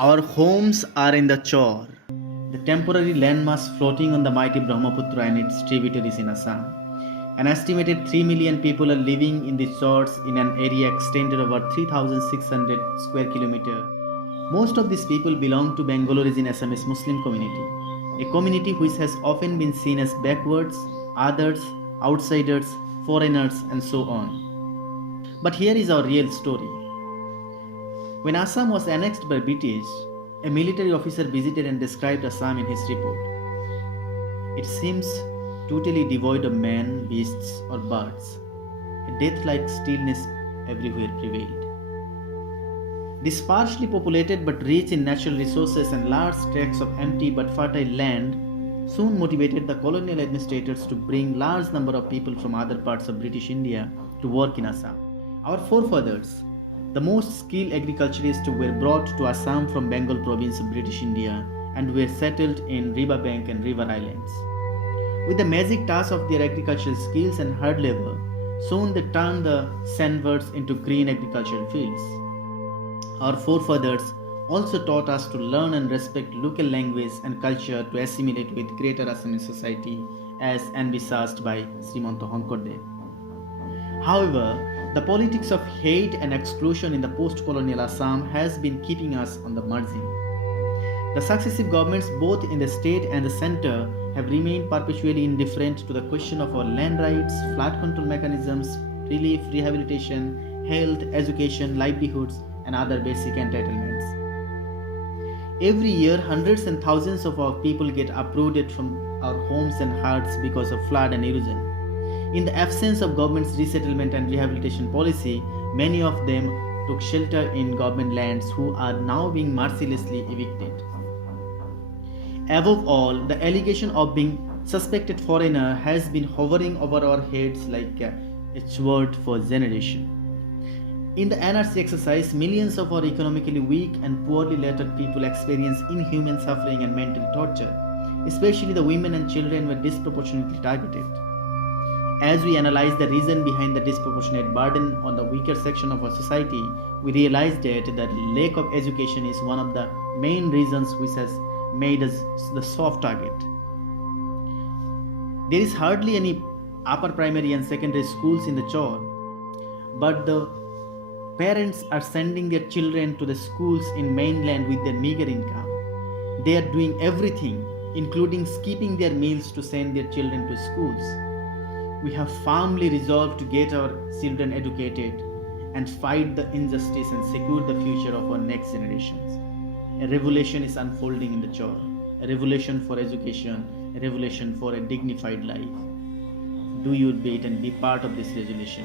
Our homes are in the Chor, the temporary landmass floating on the mighty Brahmaputra and its tributaries in Assam. An estimated 3 million people are living in the Chors in an area extended over 3,600 square kilometers. Most of these people belong to Bangalore's in Assamese Muslim community, a community which has often been seen as backwards, others, outsiders, foreigners, and so on. But here is our real story. When Assam was annexed by British, a military officer visited and described Assam in his report. It seems totally devoid of men, beasts, or birds. A death-like stillness everywhere prevailed. This sparsely populated but rich in natural resources and large tracts of empty but fertile land soon motivated the colonial administrators to bring large number of people from other parts of British India to work in Assam. Our forefathers, the most skilled agriculturists, were brought to Assam from Bengal province of British India and were settled in riverbank and river islands. With the magic touch of their agricultural skills and hard labor, soon they turned the sandwards into green agricultural fields. Our forefathers also taught us to learn and respect local language and culture to assimilate with greater Assamese society as envisaged by Srimanto Hankordev. However, the politics of hate and exclusion in the post-colonial Assam has been keeping us on the margin. The successive governments both in the state and the center have remained perpetually indifferent to the question of our land rights, flood control mechanisms, relief, rehabilitation, health, education, livelihoods, and other basic entitlements. Every year, hundreds and thousands of our people get uprooted from our homes and hearts because of flood and erosion. In the absence of government's resettlement and rehabilitation policy, many of them took shelter in government lands who are now being mercilessly evicted. Above all, the allegation of being suspected foreigner has been hovering over our heads like a sword for generation. In the NRC exercise, millions of our economically weak and poorly lettered people experience inhuman suffering and mental torture. Especially the women and children were disproportionately targeted. As we analyze the reason behind the disproportionate burden on the weaker section of our society, we realize that the lack of education is one of the main reasons which has made us the soft target. There is hardly any upper primary and secondary schools in the Chor, but the parents are sending their children to the schools in mainland with their meager income. They are doing everything, including skipping their meals to send their children to schools. We have firmly resolved to get our children educated and fight the injustice and secure the future of our next generations. A revolution is unfolding in the Chor, a revolution for education, a revolution for a dignified life. Do your bit and be part of this revolution.